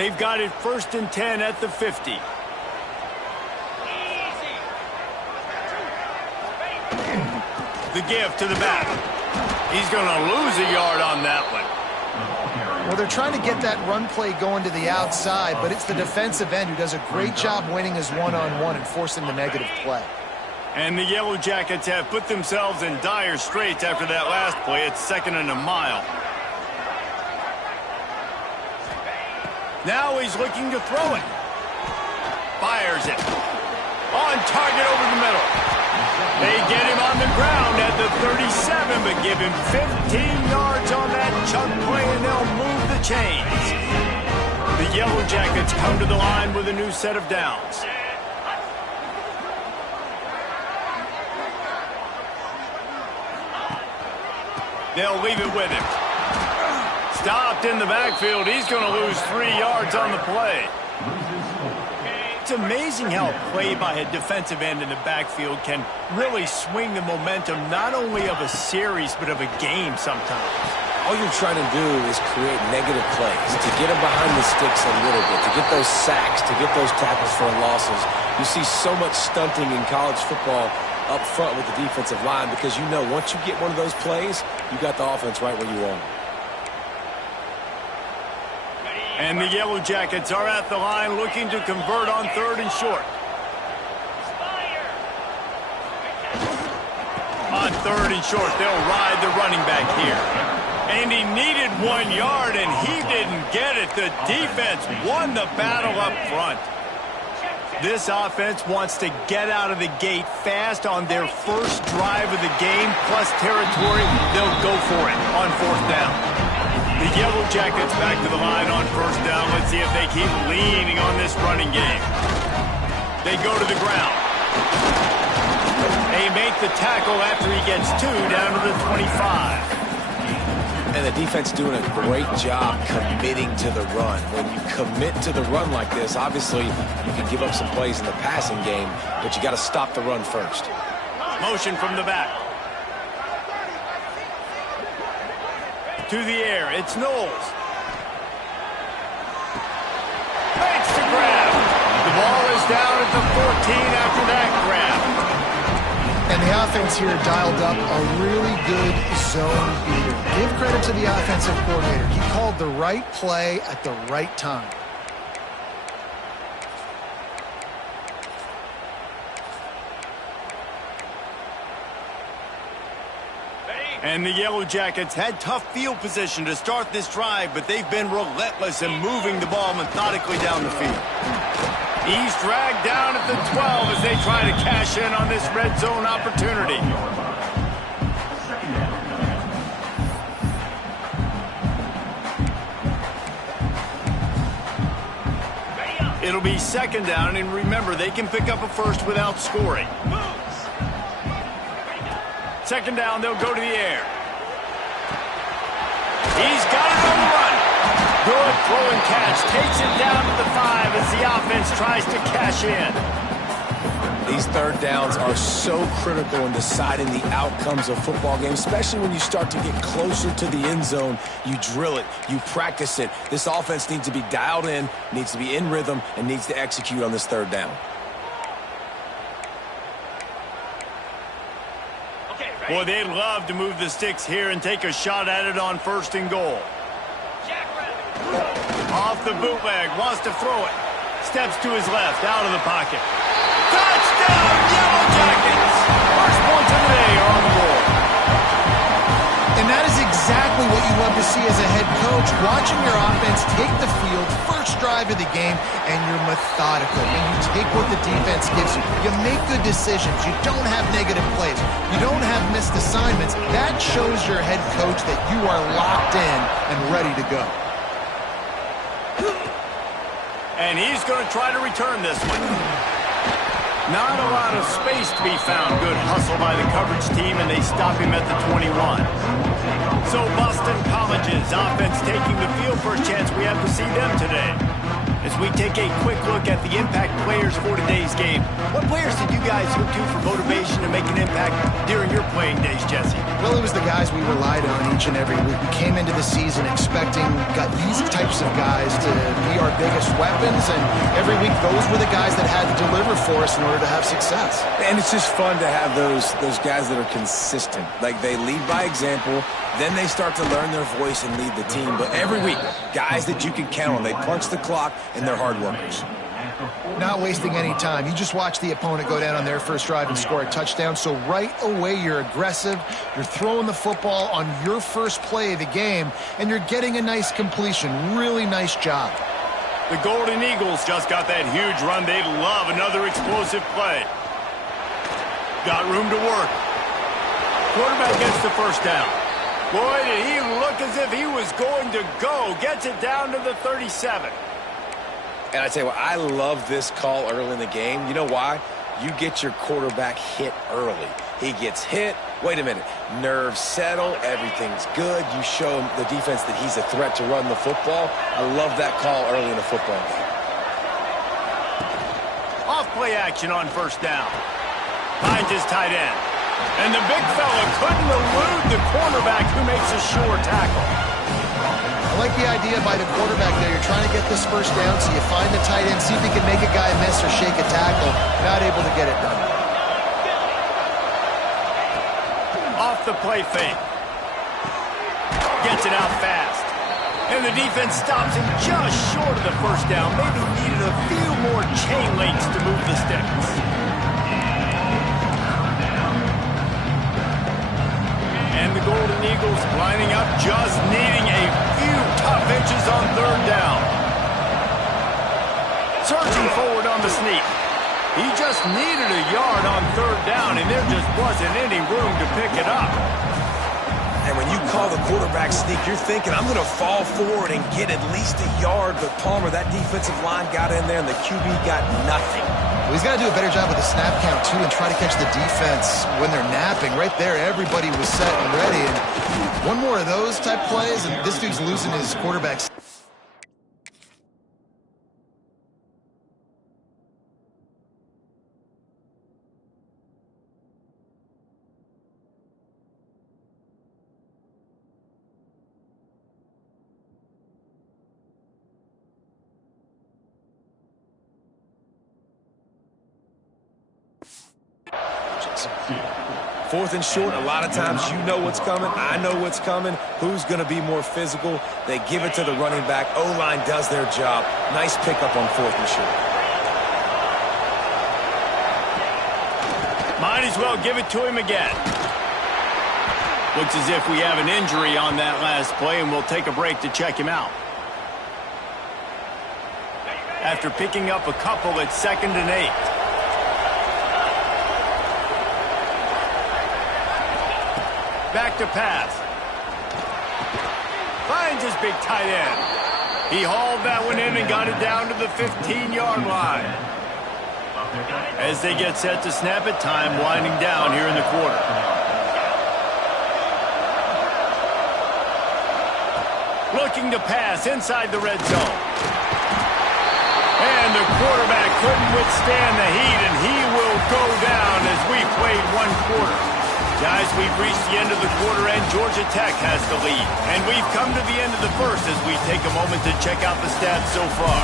They've got it 1st and 10 at the 50. The give to the back. He's going to lose a yard on that one. Well, they're trying to get that run play going to the outside, but it's the defensive end who does a great job winning his one-on-one and forcing the negative play. And the Yellow Jackets have put themselves in dire straits after that last play. It's 2nd and a mile. Now he's looking to throw it. Fires it. On target over the middle. They get him on the ground at the 37, but give him 15 yards on that chunk play, and they'll move the chains. The Yellow Jackets come to the line with a new set of downs. They'll leave it with him. Stopped in the backfield. He's going to lose 3 yards on the play. It's amazing how a play by a defensive end in the backfield can really swing the momentum not only of a series but of a game sometimes. All you're trying to do is create negative plays, to get them behind the sticks a little bit, to get those sacks, to get those tackles for losses. You see so much stunting in college football up front with the defensive line because you know once you get one of those plays, you got the offense right where you want it. And the Yellow Jackets are at the line looking to convert on 3rd and short. On 3rd and short, they'll ride the running back here. And he needed 1 yard, and he didn't get it. The defense won the battle up front. This offense wants to get out of the gate fast on their first drive of the game, plus territory. They'll go for it on 4th down. The Yellow Jackets back to the line on 1st down. Let's see if they keep leaning on this running game. They go to the ground. They make the tackle after he gets 2 down to the 25. And the defense doing a great job committing to the run. When you commit to the run like this, obviously you can give up some plays in the passing game, but you got to stop the run first. Motion from the back. To the air, it's Knowles. Makes the grab. The ball is down at the 14 after that grab. And the offense here dialed up a really good zone beater. Give credit to the offensive coordinator. He called the right play at the right time. And the Yellow Jackets had tough field position to start this drive, but they've been relentless in moving the ball methodically down the field. He's dragged down at the 12 as they try to cash in on this red zone opportunity. It'll be 2nd down, and remember, they can pick up a first without scoring. 2nd down, they'll go to the air. He's got it on the run. Good throw and catch. Takes it down to the 5 as the offense tries to cash in. These 3rd downs are so critical in deciding the outcomes of football games, especially when you start to get closer to the end zone. You drill it. You practice it. This offense needs to be dialed in, needs to be in rhythm, and needs to execute on this 3rd down. Boy, they'd love to move the sticks here and take a shot at it on 1st and goal. Off the bootleg, wants to throw it. Steps to his left, out of the pocket. Touchdown, Yellow Jackets! First points of the day are on the board. And that is exactly what you love to see as a head coach, watching your offense take the field, first drive of the game, and you're methodical. And you take what the defense gives you. You make good decisions. You don't have negative plays. You don't have missed assignments. That shows your head coach that you are locked in and ready to go. And he's going to try to return this one. Not a lot of space to be found. Good hustle by the coverage team, and they stop him at the 21. So Boston College's offense taking the field for a chance. We have to see them today. As we take a quick look at the impact players for today's game, what players did you guys look to for motivation to make an impact during your playing days, Jesse? Well, it was the guys we relied on each and every week. We came into the season expecting these types of guys to be our biggest weapons, and every week those were the guys that had to deliver for us in order to have success. And it's just fun to have those guys that are consistent. Like, they lead by example, then they start to learn their voice and lead the team. But every week, guys that you can count on. They punch the clock, and they're hard workers. Not wasting any time. You just watch the opponent go down on their first drive and score a touchdown. So right away, you're aggressive. You're throwing the football on your first play of the game, and you're getting a nice completion. Really nice job. The Golden Eagles just got that huge run. They'd love another explosive play. Got room to work. Quarterback gets the first down. Boy, did he look as if he was going to go. Gets it down to the 37. And I tell you what, I love this call early in the game. You know why? You get your quarterback hit early. He gets hit. Wait a minute. Nerves settle. Everything's good. You show the defense that he's a threat to run the football. I love that call early in the football game. Off play action on first down. Finds his tight end. And the big fella couldn't elude the cornerback who makes a sure tackle. I like the idea by the quarterback there. You're trying to get this first down, so you find the tight end, see if he can make a guy miss or shake a tackle. Not able to get it done. Off the play fake. Gets it out fast. And the defense stops him just short of the first down. Maybe needed a few more chain links to move the sticks. And the Golden Eagles lining up, just needing a few tough inches on third down. Surging forward on the sneak. He just needed a yard on third down, and there just wasn't any room to pick it up. And when you call the quarterback sneak, you're thinking, I'm going to fall forward and get at least a yard. But Palmer, that defensive line got in there, and the QB got nothing. Well, he's got to do a better job with the snap count, too, and try to catch the defense when they're napping. Right there, everybody was set and ready. And one more of those type plays, and this dude's losing his quarterback. Fourth and short, a lot of times you know what's coming. I know what's coming. Who's going to be more physical? They give it to the running back. O-line does their job. Nice pickup on fourth and short. Might as well give it to him again. Looks as if we have an injury on that last play, and we'll take a break to check him out. After picking up a couple at 2nd and 8. Back to pass. Finds his big tight end. He hauled that one in and got it down to the 15-yard line. As they get set to snap it, time winding down here in the quarter. Looking to pass inside the red zone. And the quarterback couldn't withstand the heat, and he will go down as we played one quarter. Guys, we've reached the end of the quarter, and Georgia Tech has the lead. And we've come to the end of the first as we take a moment to check out the stats so far.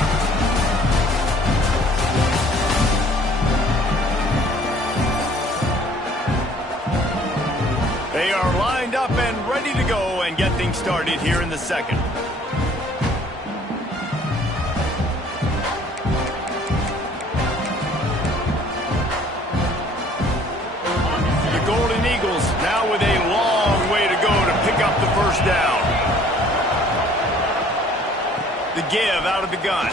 They are lined up and ready to go and get things started here in the second. Golden Eagles now with a long way to go to pick up the first down. The give out of the gun.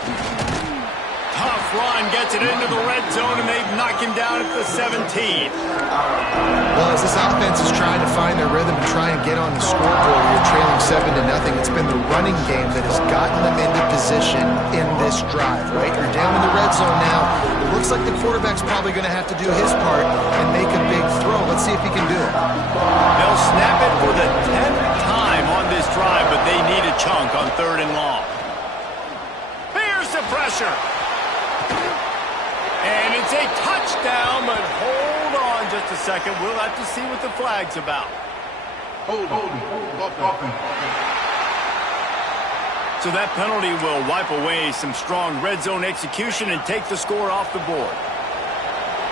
Tough run gets it into the red zone, and they've knocked him down at the 17. Well, as this offense is trying to find their rhythm and try and get on the scoreboard, you're trailing 7-0. It's been the running game that has gotten them into position in this drive, right? You're down in the red zone now. It looks like the quarterback's probably going to have to do his part and make a big throw. Let's see if he can do it. They'll snap it for the 10th time on this drive, but they need a chunk on 3rd and long. There's the pressure. And it's a touchdown, but hold on just a second. We'll have to see what the flag's about. So that penalty will wipe away some strong red zone execution and take the score off the board.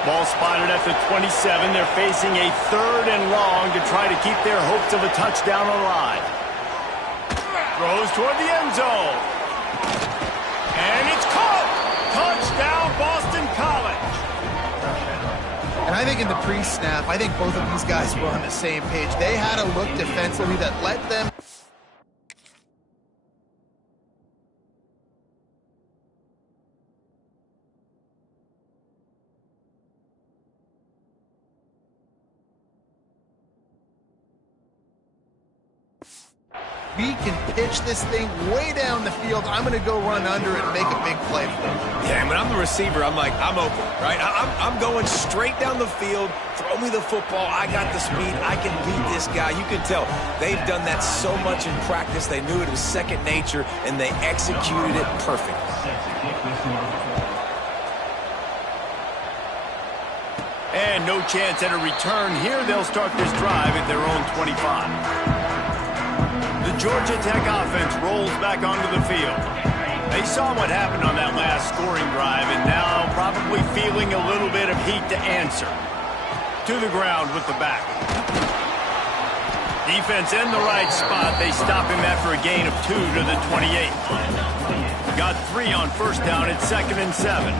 Ball spotted at the 27. They're facing a 3rd and long to try to keep their hopes of a touchdown alive. Throws toward the end zone. And it's caught! Touchdown, Boston College! And I think in the pre-snap, I think both of these guys were on the same page. They had a look defensively that let them... We can pitch this thing way down the field. I'm going to go run under it and make a big play for him. Yeah, and when I'm the receiver, I'm like, I'm open, right? I'm going straight down the field. Throw me the football. I got the speed. I can beat this guy. You can tell they've done that so much in practice. They knew it was second nature, and they executed it perfect. And no chance at a return here. They'll start this drive at their own 25. The Georgia Tech offense rolls back onto the field. They saw what happened on that last scoring drive and now probably feeling a little bit of heat to answer. To the ground with the back. Defense in the right spot. They stop him after a gain of 2 to the 28. Got 3 on first down at 2nd and 7.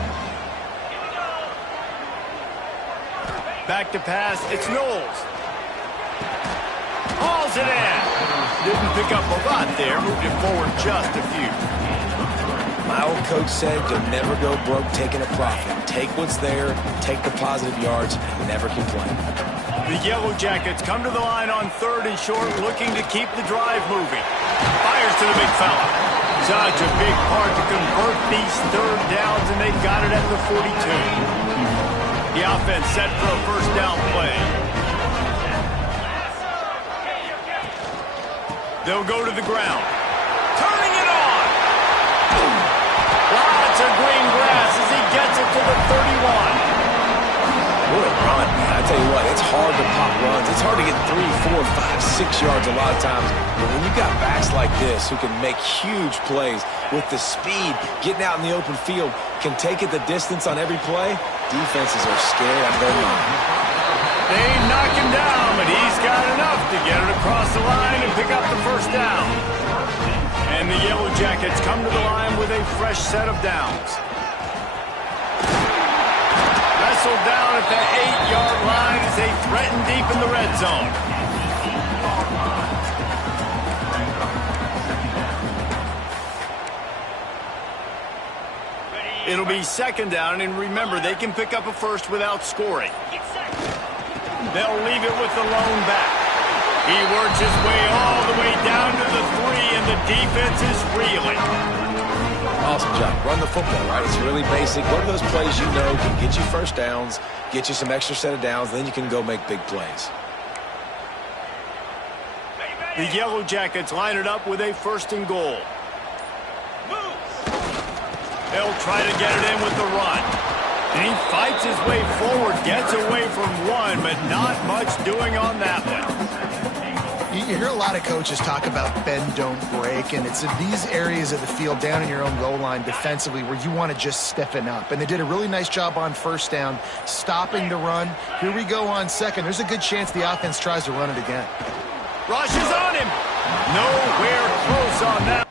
Back to pass. It's Knowles. Hauls it in. Didn't pick up a lot there. Moved it forward just a few. My old coach said you'll never go broke taking a profit. Take what's there, take the positive yards, and never complain. The Yellow Jackets come to the line on 3rd and short, looking to keep the drive moving. Fires to the big fella. Such a big part to convert these 3rd downs, and they've got it at the 42. The offense set for a first down play. They'll go to the ground. Turning it on! Lots of green grass as he gets it to the 31. What a run, man. I tell you what, it's hard to pop runs. It's hard to get 3, 4, 5, 6 yards a lot of times. But when you got backs like this who can make huge plays with the speed, getting out in the open field, can take it the distance on every play, defenses are scared out of their mind. They knock him down, but he's got enough to get it across the line and pick up the first down. And the Yellow Jackets come to the line with a fresh set of downs. Wrestled down at the 8-yard line as they threaten deep in the red zone. It'll be 2nd down, and remember, they can pick up a first without scoring. They'll leave it with the lone back. He works his way all the way down to the 3, and the defense is reeling. Awesome job. Run the football, right? It's really basic. What are those plays you know can get you first downs, get you some extra set of downs, then you can go make big plays. The Yellow Jackets line it up with a 1st and goal. They'll try to get it in with the run. And he fights his way forward, gets away from one, but not much doing on that one. You hear a lot of coaches talk about bend, don't break, and it's in these areas of the field down in your own goal line defensively where you want to just stiffen up. And they did a really nice job on first down, stopping the run. Here we go on 2nd. There's a good chance the offense tries to run it again. Rush is on him. Nowhere close on that.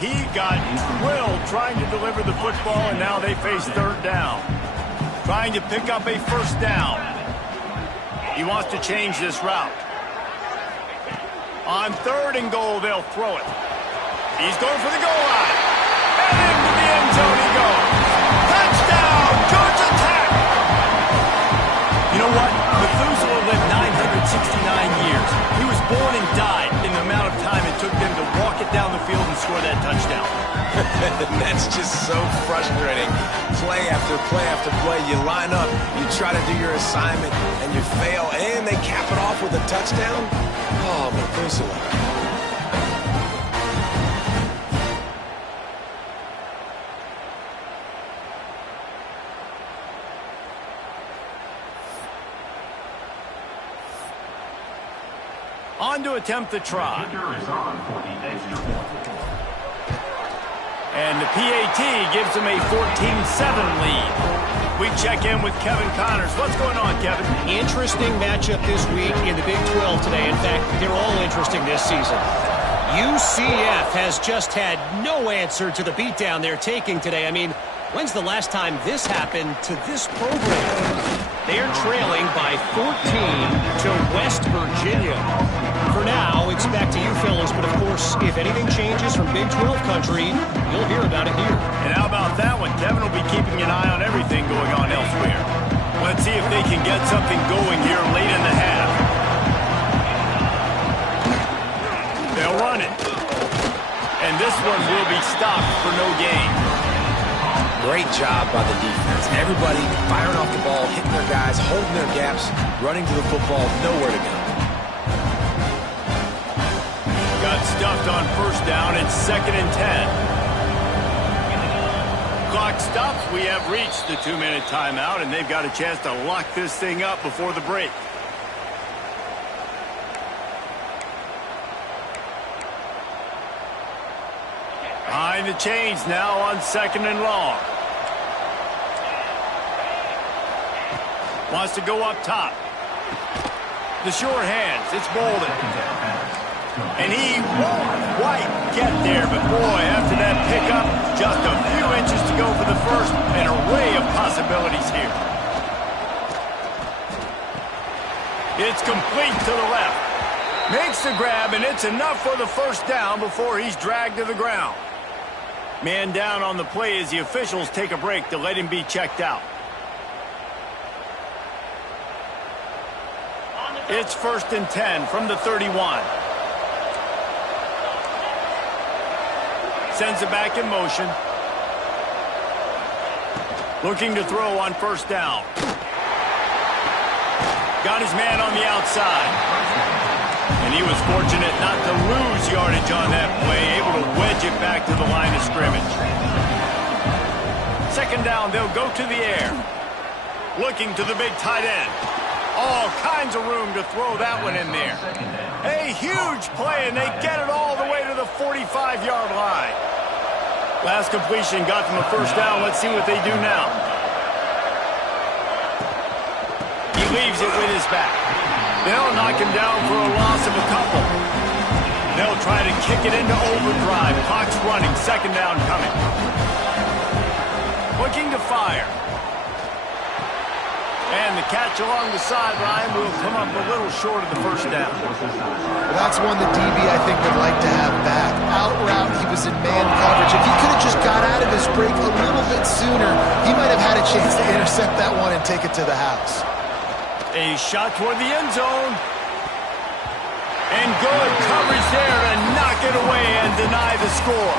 He got drilled trying to deliver the football, and now they face 3rd down. Trying to pick up a first down. He wants to change this route. On 3rd and goal, they'll throw it. He's going for the goal line. And into the end zone he goes. Touchdown, Georgia Tech! You know what? Methuselah lived 969 years. He was born and died in the amount of time it took them to walk it down the field and score that touchdown. That's just so frustrating. Play after play after play. You line up, you try to do your assignment, and you fail, and they cap it off with a touchdown? Oh, Methuselah. On to attempt the try. And the PAT gives them a 14-7 lead. We check in with Kevin Connors. What's going on, Kevin? Interesting matchup this week in the Big 12 today. In fact, they're all interesting this season. UCF has just had no answer to the beatdown they're taking today. I mean, when's the last time this happened to this program? They're trailing by 14 to West Virginia. For now, it's back to you fellas, but of course, if anything changes from Big 12 country, you'll hear about it here. And how about that one? Kevin will be keeping an eye on everything going on elsewhere. Let's see if they can get something going here late in the half. They'll run it. And this one will be stopped for no gain. Great job by the defense. Everybody firing off the ball, hitting their guys, holding their gaps, running to the football, nowhere to go. Got stuffed on first down. It's 2nd and 10. Clock stops. We have reached the 2-minute timeout, and they've got a chance to lock this thing up before the break. Behind the chains now on 2nd and long. Wants to go up top. The short hands. It's Bolden. And he won't quite get there. But, boy, after that pickup, just a few inches to go for the first. An array of possibilities here. It's complete to the left. Makes the grab, and it's enough for the first down before he's dragged to the ground. Man down on the play as the officials take a break to let him be checked out. It's 1st and 10 from the 31. Sends it back in motion. Looking to throw on first down. Got his man on the outside. And he was fortunate not to lose yardage on that play, able to wedge it back to the line of scrimmage. 2nd down, they'll go to the air. Looking to the big tight end. All kinds of room to throw that one in there. A huge play, and they get it all the way to the 45-yard line. Last completion got them a first down. Let's see what they do now. He leaves it with his back. They'll knock him down for a loss of a couple. They'll try to kick it into overdrive. Clock's running. 2nd down coming. Looking to fire. And the catch along the sideline will come up a little short of the first down. Well, that's one the DB, I think, would like to have back. Out route, he was in man coverage. If he could have just got out of his break a little bit sooner, he might have had a chance to intercept that one and take it to the house. A shot toward the end zone. And good coverage there to knock it away and deny the score.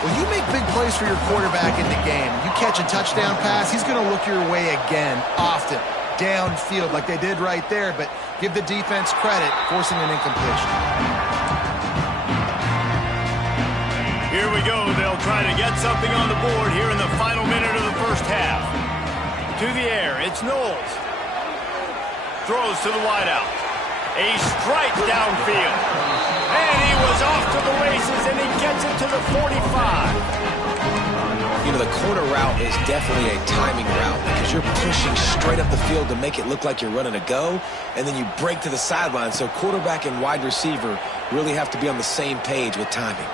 Well, you make big plays for your quarterback in the game. You catch a touchdown pass, he's going to look your way again, often, downfield like they did right there, but give the defense credit, forcing an incompletion. Here we go. They'll try to get something on the board here in the final minute of the first half. To the air, it's Knowles. Throws to the wideout. A strike downfield. And he was off to the races, and he gets it to the 45. You know, the corner route is definitely a timing route because you're pushing straight up the field to make it look like you're running a go, and then you break to the sideline. So quarterback and wide receiver really have to be on the same page with timing.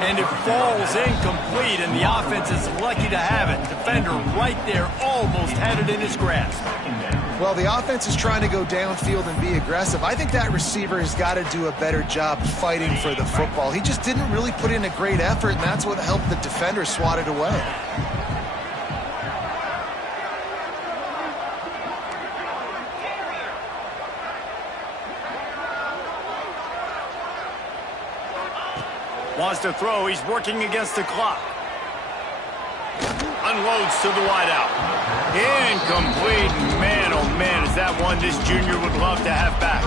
And it falls incomplete, and the offense is lucky to have it. Defender right there almost had it in his grasp. Well, the offense is trying to go downfield and be aggressive. I think that receiver has got to do a better job fighting for the football. He just didn't really put in a great effort, and that's what helped the defender swat it away. Wants to throw. He's working against the clock. Unloads to the wideout. Incomplete. Man, oh man, is that one this junior would love to have back.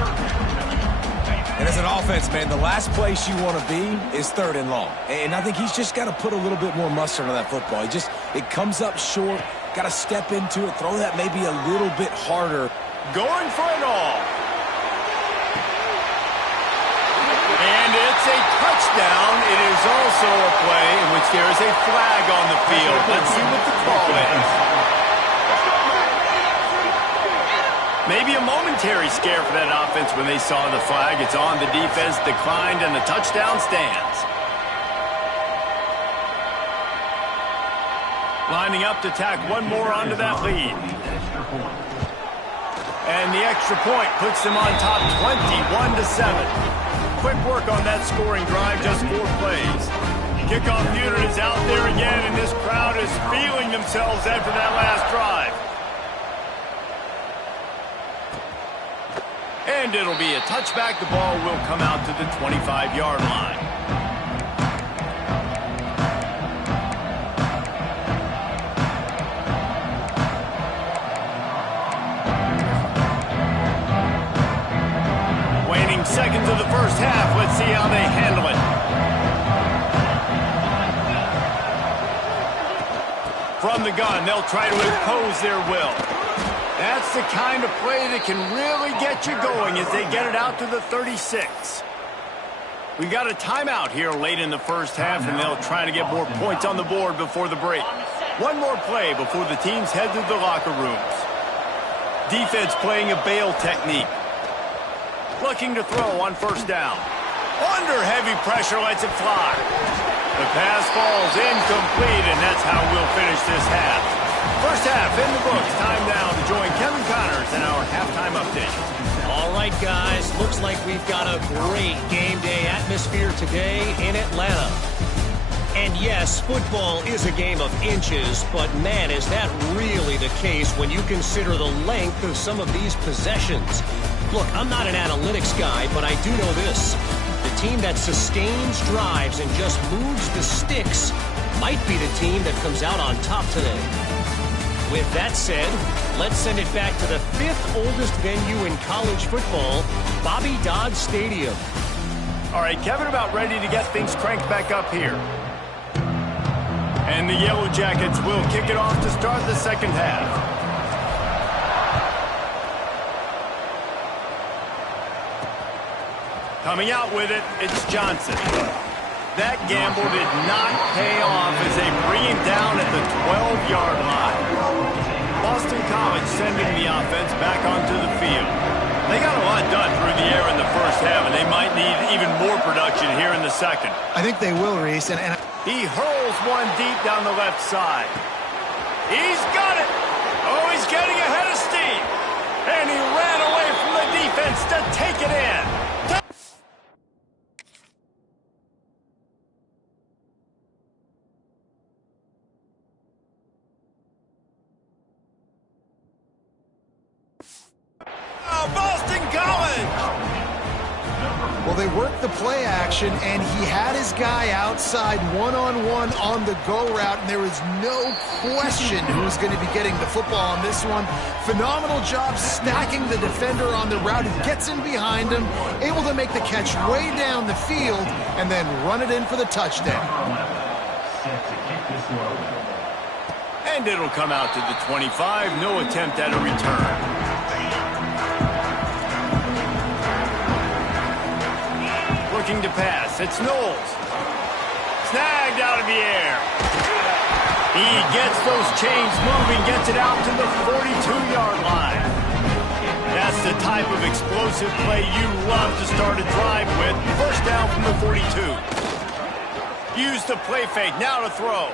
And as an offense, man, the last place you want to be is 3rd and long. And I think he's just got to put a little bit more mustard on that football. It comes up short, got to step into it, throw that maybe a little bit harder. going for it all. And it's a touchdown. It is also a play in which there is a flag on the field. Let's see what the call is. Maybe a momentary scare for that offense when they saw the flag. It's on, the defense declined, and the touchdown stands. Lining up to tack one more onto that lead. And the extra point puts them on top 21-7. Quick work on that scoring drive, just 4 plays. Kickoff unit is out there again, and this crowd is feeling themselves after that last drive. And it'll be a touchback. The ball will come out to the 25-yard line. Waning seconds of the first half. Let's see how they handle it. From the gun, they'll try to impose their will. That's the kind of play that can really get you going as they get it out to the 36. We got a timeout here late in the first half, and they'll try to get more points on the board before the break. One more play before the teams head to the locker rooms. Defense playing a bail technique. Looking to throw on first down. Under heavy pressure, lets it fly. The pass falls incomplete, and that's how we'll finish this half. First half in the books. Time now to join Kevin Connors in our halftime update. All right, guys. Looks like we've got a great game day atmosphere today in Atlanta. And yes, football is a game of inches, but man, is that really the case when you consider the length of some of these possessions. Look, I'm not an analytics guy, but I do know this. The team that sustains drives and just moves the sticks might be the team that comes out on top today. With that said, let's send it back to the 5th oldest venue in college football, Bobby Dodd Stadium. All right, Kevin, about ready to get things cranked back up here. And the Yellow Jackets will kick it off to start the second half. Coming out with it, it's Johnson. That gamble did not pay off as they bring him down at the 12-yard line. Boston College sending the offense back onto the field. They got a lot done through the air in the first half, and they might need even more production here in the second. I think they will, Reese. And he hurls one deep down the left side. He's got it. Oh, he's getting ahead of steam. And he ran away from the defense to take it in. Boston College! Well, they worked the play action, and he had his guy outside one-on-one on the go route, and there was no question who's going to be getting the football on this one. Phenomenal job stacking the defender on the route. He gets in behind him, able to make the catch way down the field, and then run it in for the touchdown. And it'll come out to the 25. No attempt at a return. Looking to pass. It's Knowles. Snagged out of the air. He gets those chains moving, gets it out to the 42-yard line. That's the type of explosive play you love to start a drive with. First down from the 42. Use the play fake. Now to throw.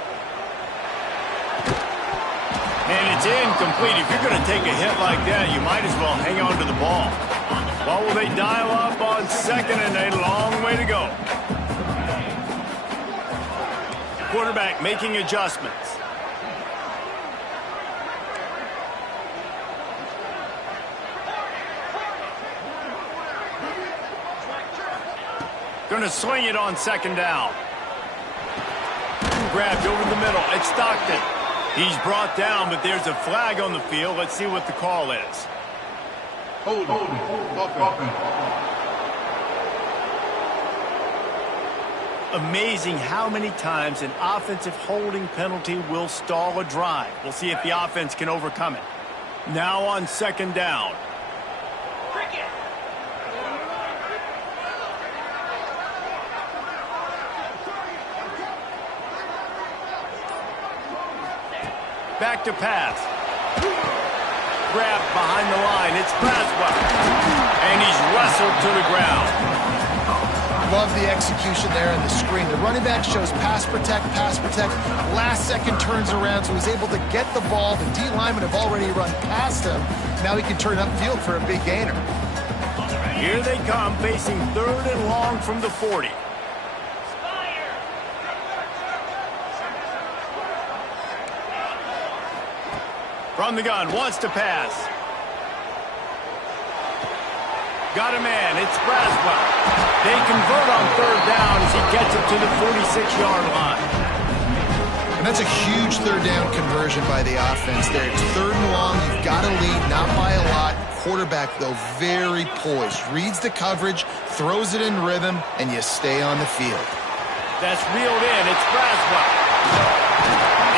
And it's incomplete. If you're going to take a hit like that, you might as well hang on to the ball. What will they dial up on second, and a long way to go. Quarterback making adjustments. Going to swing it on second down. Grabbed over the middle. It's Stockton. He's brought down, but there's a flag on the field. Let's see what the call is. Amazing how many times an offensive holding penalty will stall a drive. We'll see if the offense can overcome it. Now on second down. Back to pass. Grabbed behind the line. It's Braswell. And he's wrestled to the ground. Love the execution there on the screen. The running back shows pass protect, pass protect. Last second turns around, so he's able to get the ball. The D linemen have already run past him. Now he can turn upfield for a big gainer. Here they come, facing 3rd and long from the 40. From the gun, wants to pass. Got a man, it's Braswell. They convert on 3rd down as he gets it to the 46-yard line. And that's a huge 3rd down conversion by the offense there. It's 3rd and long, you've got to lead, not by a lot. Quarterback, though, very poised. Reads the coverage, throws it in rhythm, and you stay on the field. That's reeled in, it's Braswell.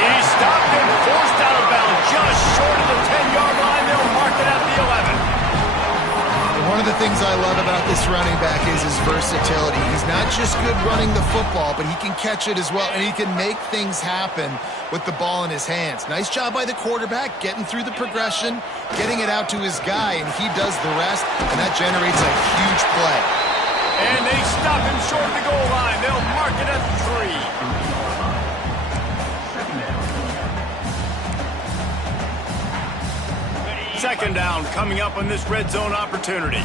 He's stopped and forced out of bounds just short of the 10-yard line. They'll mark it at the 11. One of the things I love about this running back is his versatility. He's not just good running the football, but he can catch it as well, and he can make things happen with the ball in his hands. Nice job by the quarterback, getting through the progression, getting it out to his guy, and he does the rest, and that generates a huge play. And they stop him short of the goal line. They'll mark it at 3. Second down coming up on this red zone opportunity.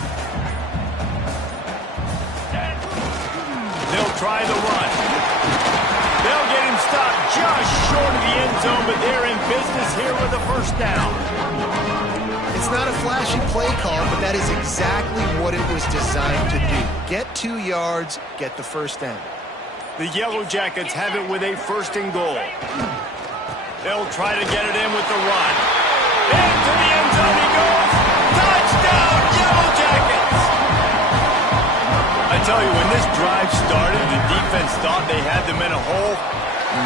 They'll try the run. They'll get him stopped just short of the end zone, but they're in business here with a 1st down. It's not a flashy play call, but that is exactly what it was designed to do. Get 2 yards, get the 1st down. The Yellow Jackets have it with a 1st and goal. They'll try to get it in with the run. Into the end zone he goes. Touchdown, Yellow Jackets! I tell you, when this drive started, the defense thought they had them in a hole.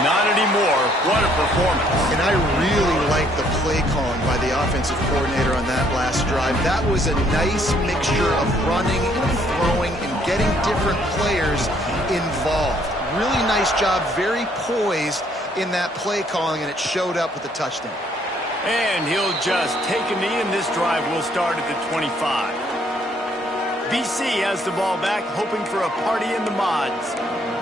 Not anymore. What a performance. And I really like the play calling by the offensive coordinator on that last drive. That was a nice mixture of running and throwing and getting different players involved. Really nice job, very poised in that play calling, and it showed up with a touchdown. And he'll just take a knee, and this drive will start at the 25. BC has the ball back, hoping for a party in the mods.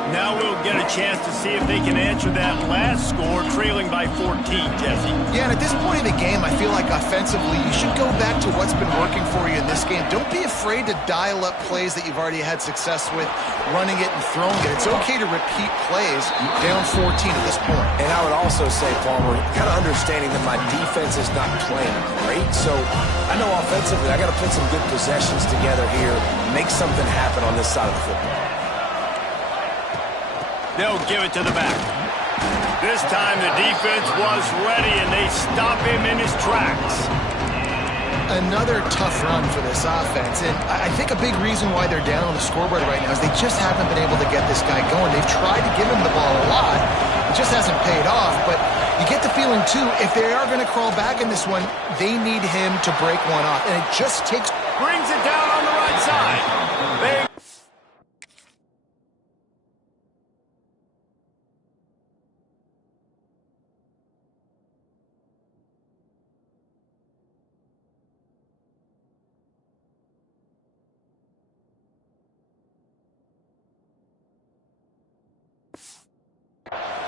Now we'll get a chance to see if they can answer that last score, trailing by 14, Jesse. Yeah, and at this point in the game, I feel like offensively, you should go back to what's been working for you in this game. Don't be afraid to dial up plays that you've already had success with, running it and throwing it. It's okay to repeat plays down 14 at this point. And I would also say, Palmer, kind of understanding that my defense is not playing great, so I know offensively I got to put some good possessions together here, make something happen on this side of the football. They'll give it to the back. This time the defense was ready, and they stop him in his tracks. Another tough run for this offense, and I think a big reason why they're down on the scoreboard right now is they just haven't been able to get this guy going. They've tried to give him the ball a lot. It just hasn't paid off, but you get the feeling, too, if they are going to crawl back in this one, they need him to break one off, and it just takes... Brings it down on the right side. They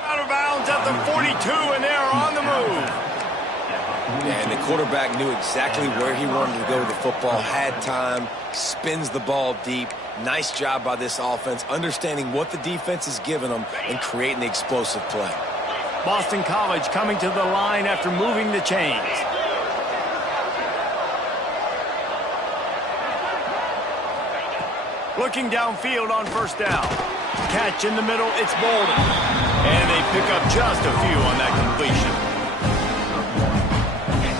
out of bounds at the 42, and they're on the move. Yeah, and the quarterback knew exactly where he wanted to go with the football, had time, spins the ball deep. Nice job by this offense, understanding what the defense is giving them and creating the explosive play. Boston College coming to the line after moving the chains. Looking downfield on 1st down. Catch in the middle, it's Bolden. And they pick up just a few on that completion.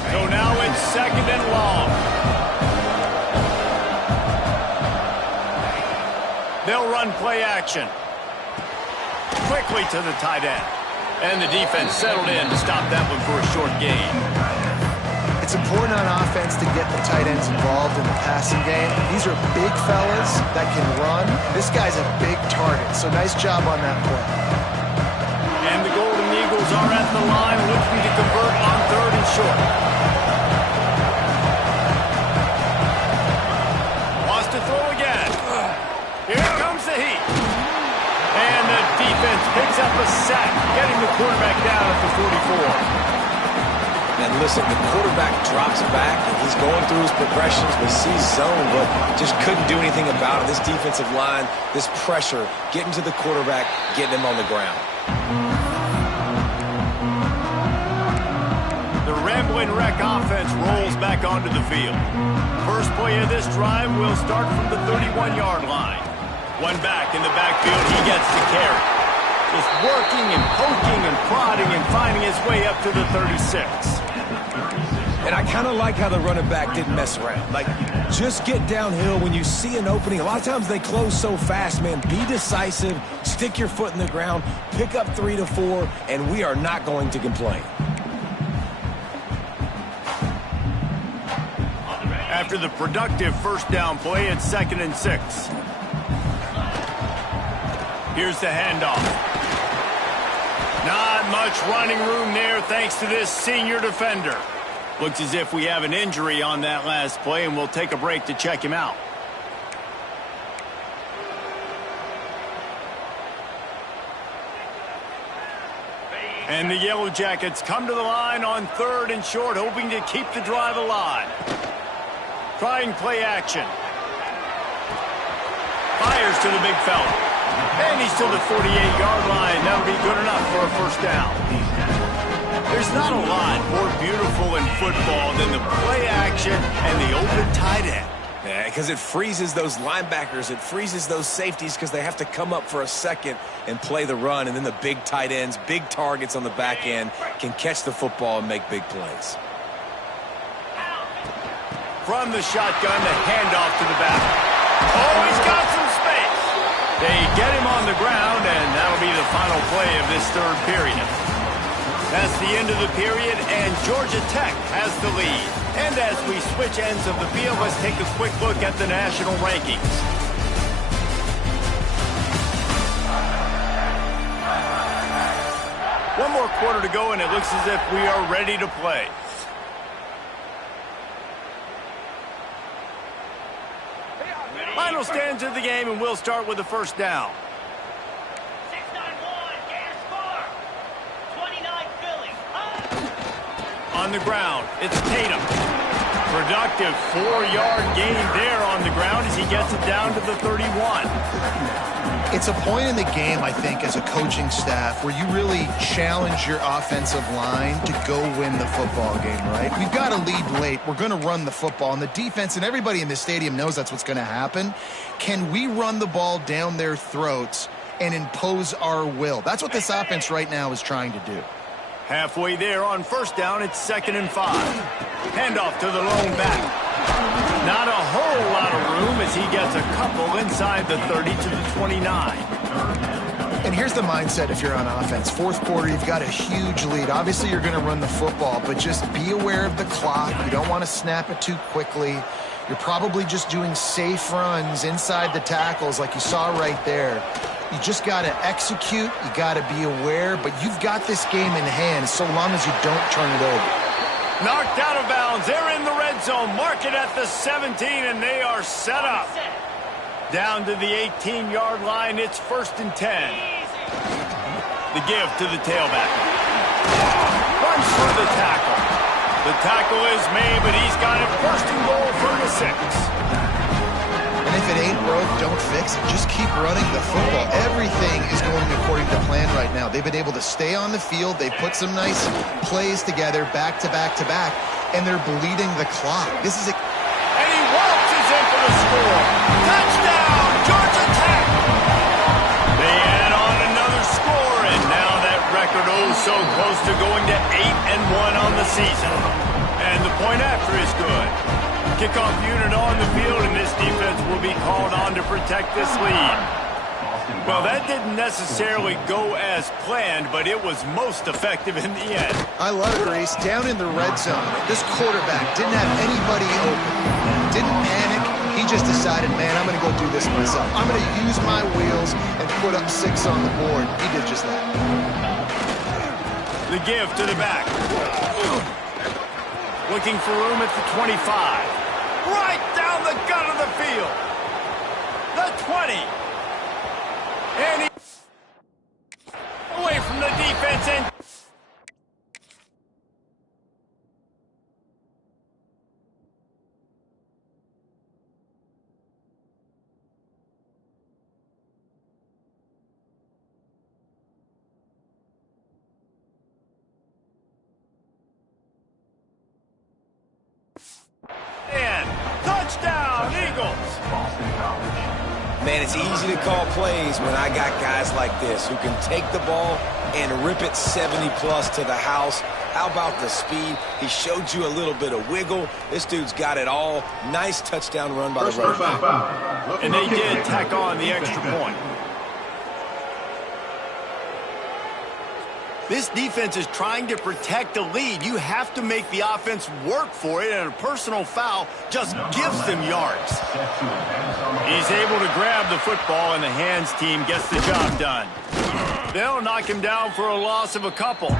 So now it's 2nd and long. They'll run play action. Quickly to the tight end. And the defense settled in to stop that one for a short gain. It's important on offense to get the tight ends involved in the passing game. These are big fellas that can run. This guy's a big target, so nice job on that play. And the Golden Eagles Bengals are at the line looking to convert on 3rd and short. Wants to throw again. Here comes the heat. And the defense picks up a sack, getting the quarterback down at the 44. And listen, the quarterback drops back, and he's going through his progressions, but sees zone, but just couldn't do anything about it. This defensive line, this pressure, getting to the quarterback, getting him on the ground. The Ramblin' Wreck offense rolls back onto the field. First play of this drive will start from the 31-yard line. One back in the backfield, he gets to carry. Just working and poking and prodding and finding his way up to the 36. And I kind of like how the running back didn't mess around. Like, just get downhill when you see an opening. A lot of times they close so fast, man. Be decisive, stick your foot in the ground, pick up 3 to 4, and we are not going to complain. After the productive first down play, it's 2nd and 6. Here's the handoff. Not much running room there thanks to this senior defender. Looks as if we have an injury on that last play, and we'll take a break to check him out. And the Yellow Jackets come to the line on 3rd and short, hoping to keep the drive alive. Trying play action. Fires to the big fella. And he's to the 48-yard line. That'll be good enough for a first down. There's not a lot more beautiful in football than the play action and the open tight end. Yeah, because it freezes those linebackers. It freezes those safeties because they have to come up for a second and play the run. And then the big tight ends, big targets on the back end can catch the football and make big plays. From the shotgun, the handoff to the back. Oh, he's got some space. They get him on the ground, and that'll be the final play of this 3rd period. That's the end of the period, and Georgia Tech has the lead. And as we switch ends of the field, let's take a quick look at the national rankings. One more quarter to go, and it looks as if we are ready to play. Final stands of the game, and we'll start with the first down. On the ground, it's Tatum. Productive 4-yard gain there on the ground as he gets it down to the 31. It's a point in the game, I think, as a coaching staff where you really challenge your offensive line to go win the football game, right? We've got to lead late. We're going to run the football. And the defense and everybody in the stadium knows that's what's going to happen. Can we run the ball down their throats and impose our will? That's what this offense right now is trying to do. Halfway there on first down, it's 2nd and 5. Handoff to the lone back. Not a whole lot of room as he gets a couple inside the 30 to the 29. And here's the mindset if you're on offense. 4th quarter, you've got a huge lead. Obviously, you're going to run the football, but just be aware of the clock. You don't want to snap it too quickly. You're probably just doing safe runs inside the tackles like you saw right there. You just got to execute. You got to be aware, but you've got this game in hand so long as you don't turn it over. Knocked out of bounds. They're in the red zone. Mark it at the 17, and they are set up. Down to the 18-yard line. It's 1st and 10. The give to the tailback. Runs for the tackle. The tackle is made, but he's got it 1st and goal from the 6. And if it ain't broke, don't fix it. Just keep running the football. Everything is going according to plan right now. They've been able to stay on the field. They've put some nice plays together back to back to back, and they're bleeding the clock. This is And he waltzes in for the score. Touchdown, Georgia Tech! They add on another score, and now that record so close to going to 8-1 on the season. And the point after is good. Kickoff unit on the field, and this defense will be called on to protect this lead. Well, that didn't necessarily go as planned, but it was most effective in the end. I love it, Reese. Down in the red zone, this quarterback didn't have anybody open. Didn't panic. He just decided, man, I'm going to go do this myself. I'm going to use my wheels and put up 6 on the board. He did just that. The give to the back. Looking for room at the 25. Right down the gut of the field. The 20. And he away from the defense and touchdown, Eagles. Man, it's easy to call plays when I got guys like this who can take the ball and rip it 70-plus to the house. How about the speed? He showed you a little bit of wiggle. This dude's got it all. Nice touchdown run by the running back. And they did tack on the extra point. This defense is trying to protect the lead. You have to make the offense work for it, and a personal foul just gives them yards. He's able to grab the football, and the hands team gets the job done. They'll knock him down for a loss of a couple.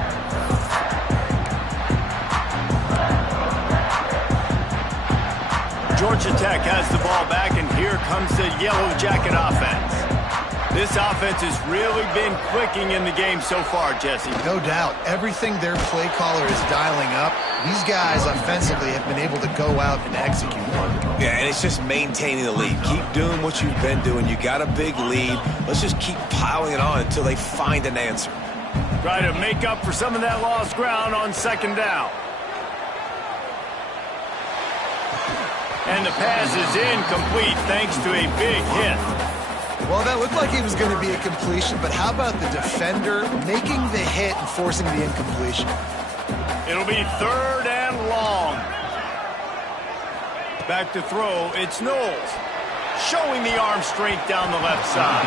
Georgia Tech has the ball back, and here comes the Yellow Jacket offense. This offense has really been clicking in the game so far, Jesse. No doubt. Everything their play caller is dialing up, these guys offensively have been able to go out and execute. Yeah, and it's just maintaining the lead. Keep doing what you've been doing. You got a big lead. Let's just keep piling it on until they find an answer. Try to make up for some of that lost ground on second down. And the pass is incomplete thanks to a big hit. Well, that looked like it was going to be a completion, but how about the defender making the hit and forcing the incompletion? It'll be third and long. Back to throw, it's Knowles. Showing the arm strength down the left side.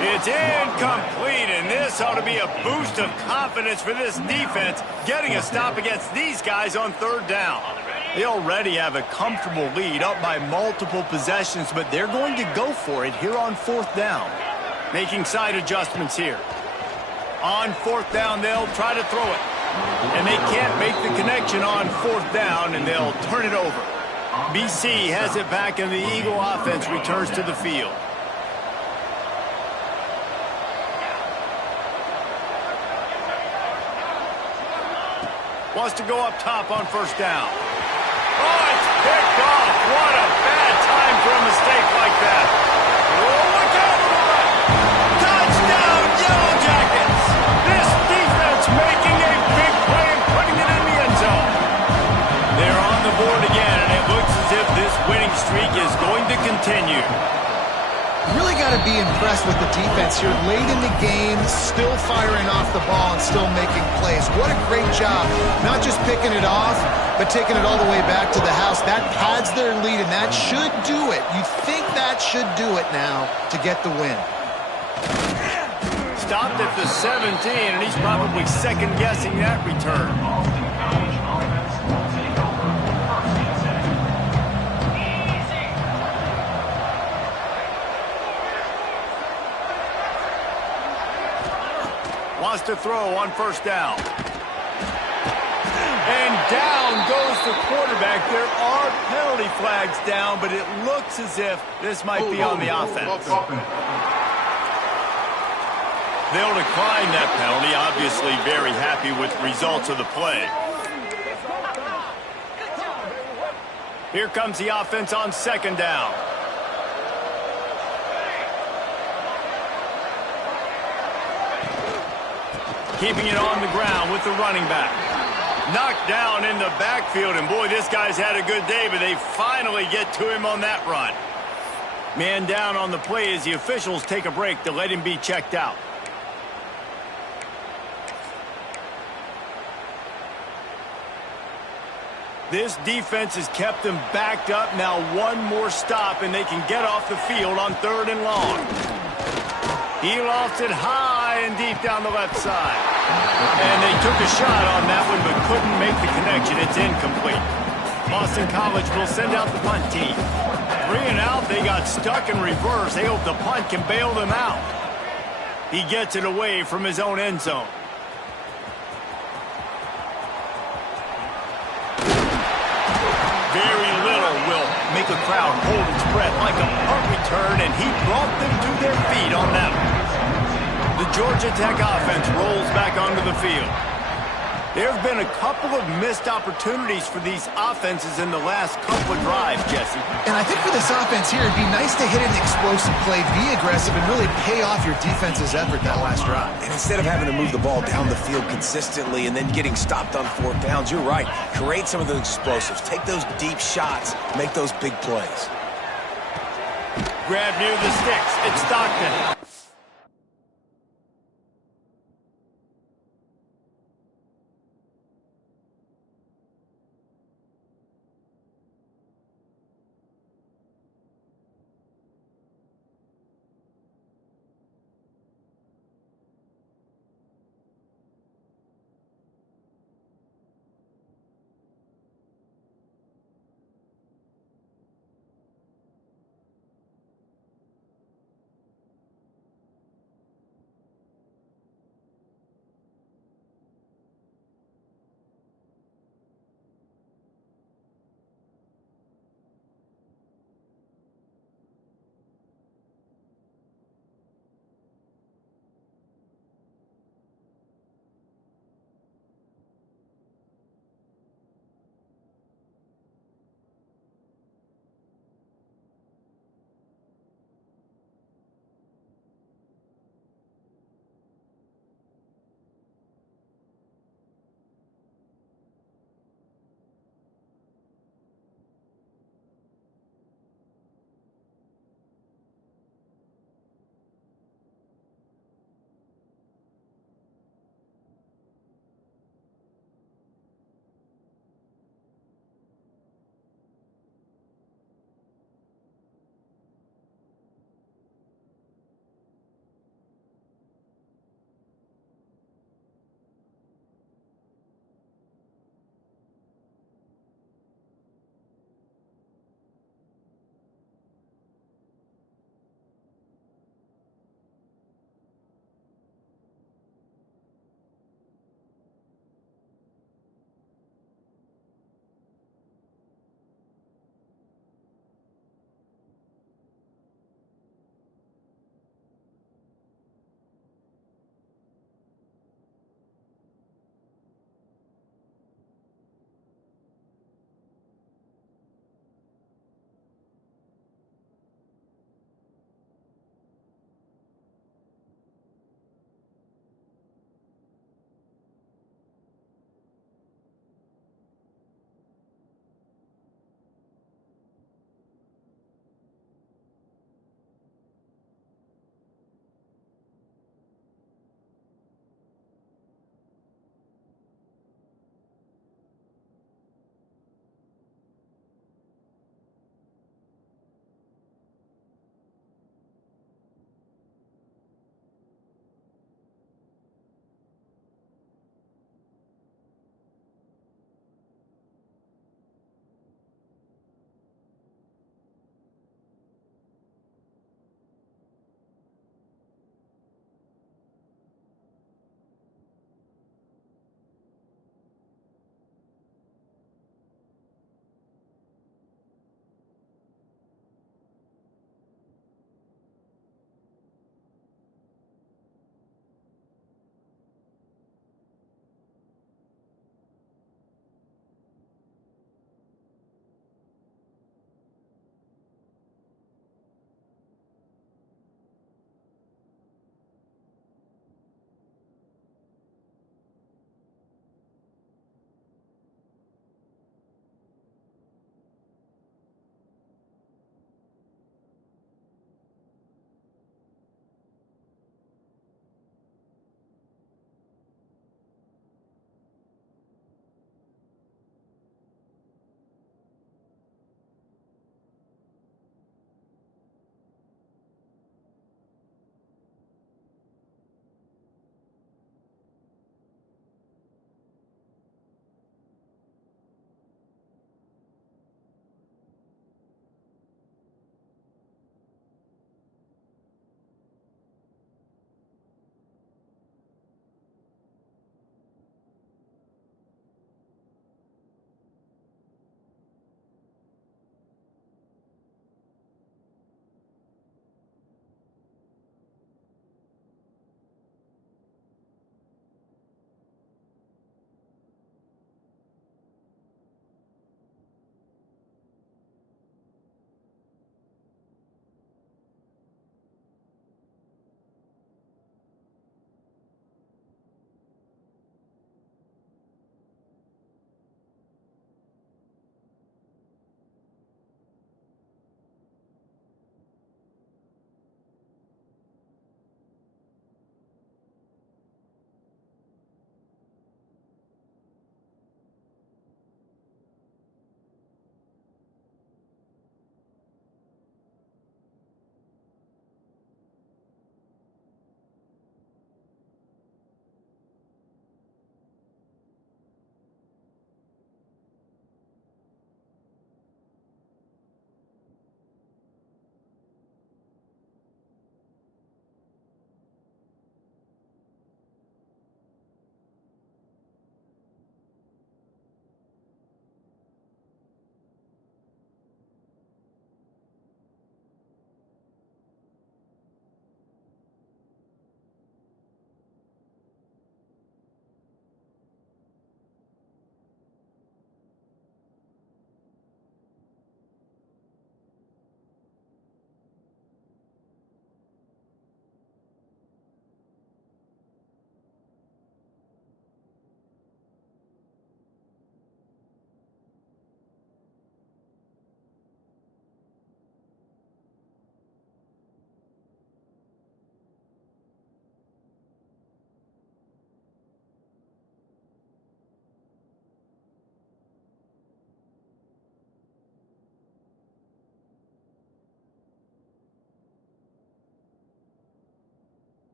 It's incomplete, and this ought to be a boost of confidence for this defense, getting a stop against these guys on third down. They already have a comfortable lead up by multiple possessions, but they're going to go for it here on fourth down. Making side adjustments here. On fourth down, they'll try to throw it. And they can't make the connection on fourth down, and they'll turn it over. BC has it back, and the Eagle offense returns to the field. Wants to go up top on first down. Oh, it's picked off. What a bad time for a mistake like that. Oh, look out to the right. Touchdown, Yellow Jackets. This defense making a big play and putting it in the end zone. They're on the board again, and it looks as if this winning streak is going to continue. You really got to be impressed with the defense here. Late in the game, still firing off the ball and still making plays. What a great job. Not just picking it off, but taking it all the way back to the house. That pads their lead, and that should do it. You think that should do it now to get the win. Stopped at the 17, and he's probably second-guessing that return. Wants to throw on first down. And down goes the quarterback. There are penalty flags down, but it looks as if this might be on the offense. They'll decline that penalty, obviously very happy with the results of the play. Here comes the offense on second down. Keeping it on the ground with the running back. Knocked down in the backfield, and boy, this guy's had a good day, but they finally get to him on that run. Man down on the play as the officials take a break to let him be checked out. This defense has kept them backed up. Now one more stop, and they can get off the field on third and long. He lost it high and deep down the left side. And they took a shot on that one, but couldn't make the connection. It's incomplete. Boston College will send out the punt team. 3 and out, they got stuck in reverse. They hope the punt can bail them out. He gets it away from his own end zone. make a crowd hold its breath like a punt return, and he brought them to their feet on that one. The Georgia Tech offense rolls back onto the field. There have been a couple of missed opportunities for these offenses in the last couple of drives, Jesse. And I think for this offense here, it'd be nice to hit an explosive play, be aggressive, and really pay off your defense's effort that last drive. And instead of having to move the ball down the field consistently and then getting stopped on fourth downs, you're right. Create some of those explosives. Take those deep shots. Make those big plays. Grab near the sticks. It's Stockton.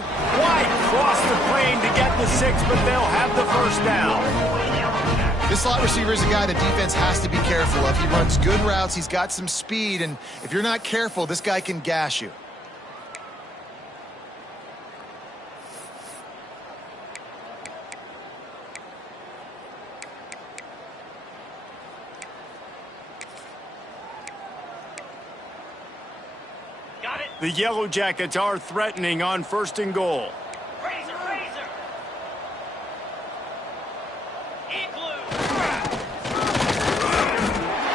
can't quite cross the plane to get the 6, but they'll have the first down. This slot receiver is a guy the defense has to be careful of. He runs good routes. He's got some speed, and if you're not careful, this guy can gash you. The Yellow Jackets are threatening on 1st and goal. Razor. Igloo.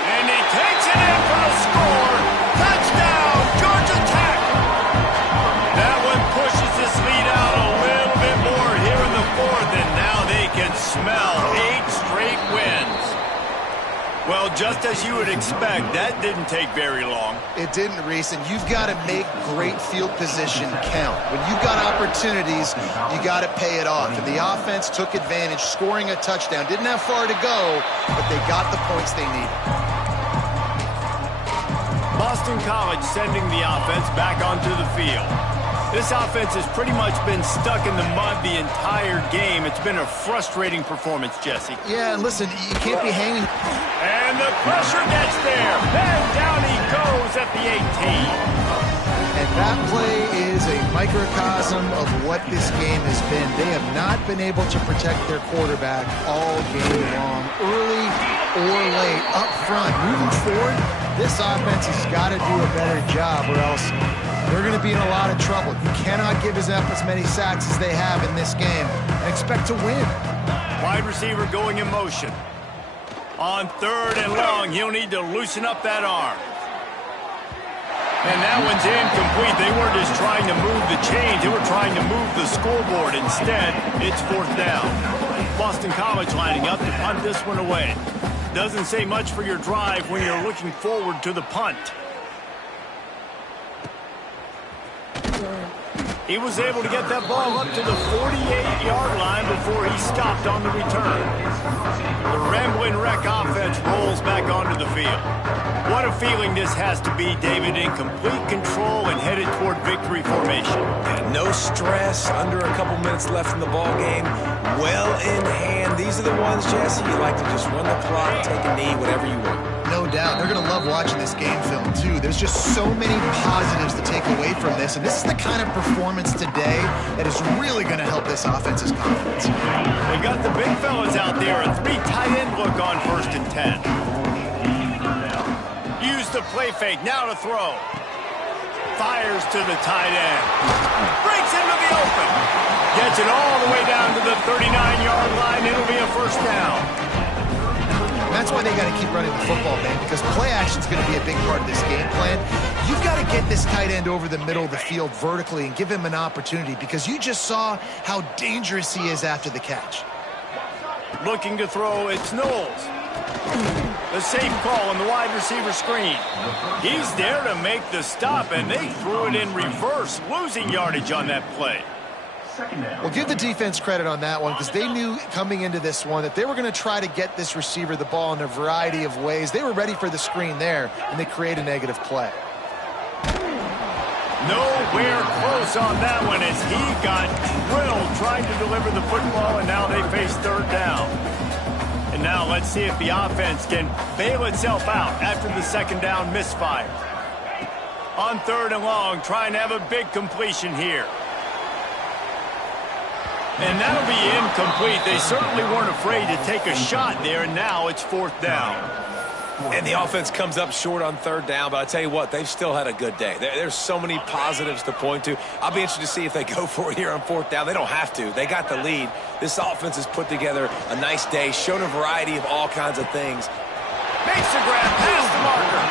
And he takes it in for the score. Touchdown, Georgia Tech. That one pushes this lead out a little bit more here in the 4th, and now they can smell 8 straight wins. Well, just as you would expect, that didn't take very long. It didn't, Reese, and you've got to make great field position count. When you've got opportunities, you got to pay it off. And the offense took advantage, scoring a touchdown. Didn't have far to go, but they got the points they needed. Boston College sending the offense back onto the field. This offense has pretty much been stuck in the mud the entire game. It's been a frustrating performance, Jesse. Yeah, and listen, you can't be hanging. And the pressure gets there. And down he goes at the 18. And that play is a microcosm of what this game has been. They have not been able to protect their quarterback all game long, early or late, up front. Moving forward, this offense has got to do a better job, or else they're going to be in a lot of trouble. You cannot give up as many sacks as they have in this game and expect to win. Wide receiver going in motion. On 3rd and long, he'll need to loosen up that arm. And that one's incomplete. They weren't just trying to move the chains. They were trying to move the scoreboard. Instead, it's 4th down. Boston College lining up to punt this one away. Doesn't say much for your drive when you're looking forward to the punt. He was able to get that ball up to the 48-yard line before he stopped on the return. The Ramblin' Wreck offense rolls back onto the field. What a feeling this has to be, David, in complete control and headed toward victory formation. No stress, under a couple minutes left in the ball game. Well in hand. These are the ones, Jesse, you like to just run the clock, take a knee, whatever you want. No doubt. They're going to love watching this game film, too. There's just so many positives to take away from this, and this is the kind of performance today that is really going to help this offense's confidence. They got the big fellas out there, a 3 tight end look on 1st and 10. Use the play fake, now to throw. Fires to the tight end. Breaks into the open. Gets it all the way down to the 39-yard line. It'll be a 1st down. That's why they got to keep running the football, man, because play action is going to be a big part of this game plan. You've got to get this tight end over the middle of the field vertically and give him an opportunity, because you just saw how dangerous he is after the catch. Looking to throw, it's Knowles. The safe call on the wide receiver screen. He's there to make the stop, and they threw it in reverse, losing yardage on that play. Well, give the defense credit on that one, because they knew coming into this one that they were going to try to get this receiver the ball in a variety of ways. They were ready for the screen there, and they create a negative play. Nowhere close on that one as he got drilled trying to deliver the football, and now they face 3rd down. And now let's see if the offense can bail itself out after the 2nd down misfire. On 3rd and long, trying to have a big completion here. And that'll be incomplete. They certainly weren't afraid to take a shot there, and now it's 4th down. And the offense comes up short on 3rd down, but I tell you what, they've still had a good day. There's so many positives to point to. I'll be interested to see if they go for it here on 4th down. They don't have to. They got the lead. This offense has put together a nice day, shown a variety of all kinds of things. Makes the grab past the marker.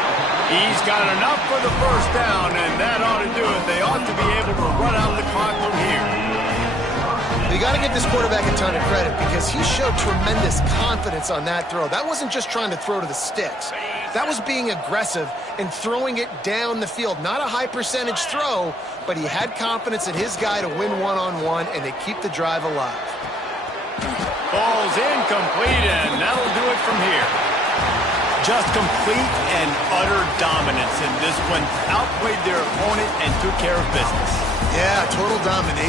He's got enough for the 1st down, and that ought to do it. They ought to be able to run out the clock from here. You got to give this quarterback a ton of credit, because he showed tremendous confidence on that throw. That wasn't just trying to throw to the sticks. That was being aggressive and throwing it down the field. Not a high percentage throw, but he had confidence in his guy to win one-on-one, and they keep the drive alive. Ball's incomplete, and that'll do it from here. Just complete and utter dominance in this one. Outplayed their opponent and took care of business. Yeah, total domination.